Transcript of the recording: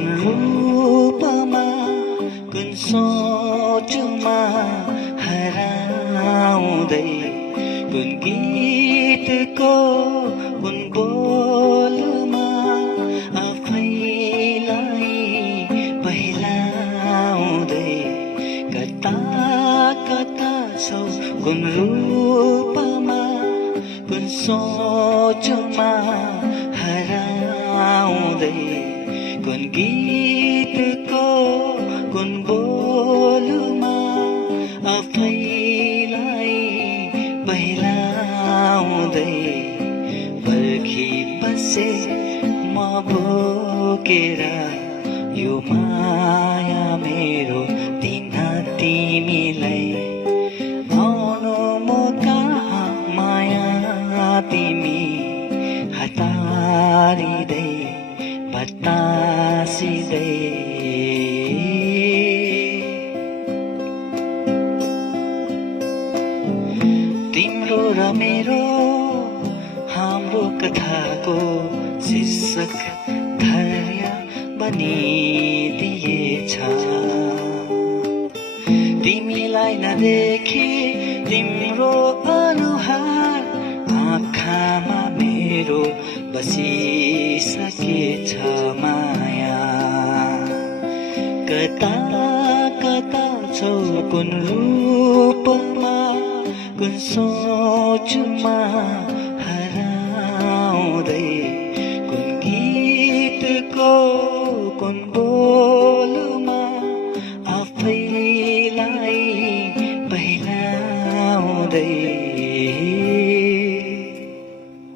कुन रूपमा कुन सोचमा हराउँदै कुन गीतको कुन बोलमा आफैलाई पहिलाउँदै कता कता छौ कुन रूपमा कुन सोचमा हराउँदै कुन गीतको कुन बोलमा आफैलाई पहिलाउँदै पर्खी बसे म बोकेर यो माया मेरो दिन तिमीलाई आउनु म कहाँ माया तिमी हतारिँदै बतासिँदै तिम्रो र मेरो हाम्रो कथाको शीर्षक धैर्य बनिदिएछ तिमीलाई नदेखे तिम्रो अनुहार आँखामा मेरो बसिसकेछ माया कता कता छौ कुन रूपमा कुन सोचमा हराउँदै कुन गीतको कुन बोलमा आफैलाई पहिलाउँदै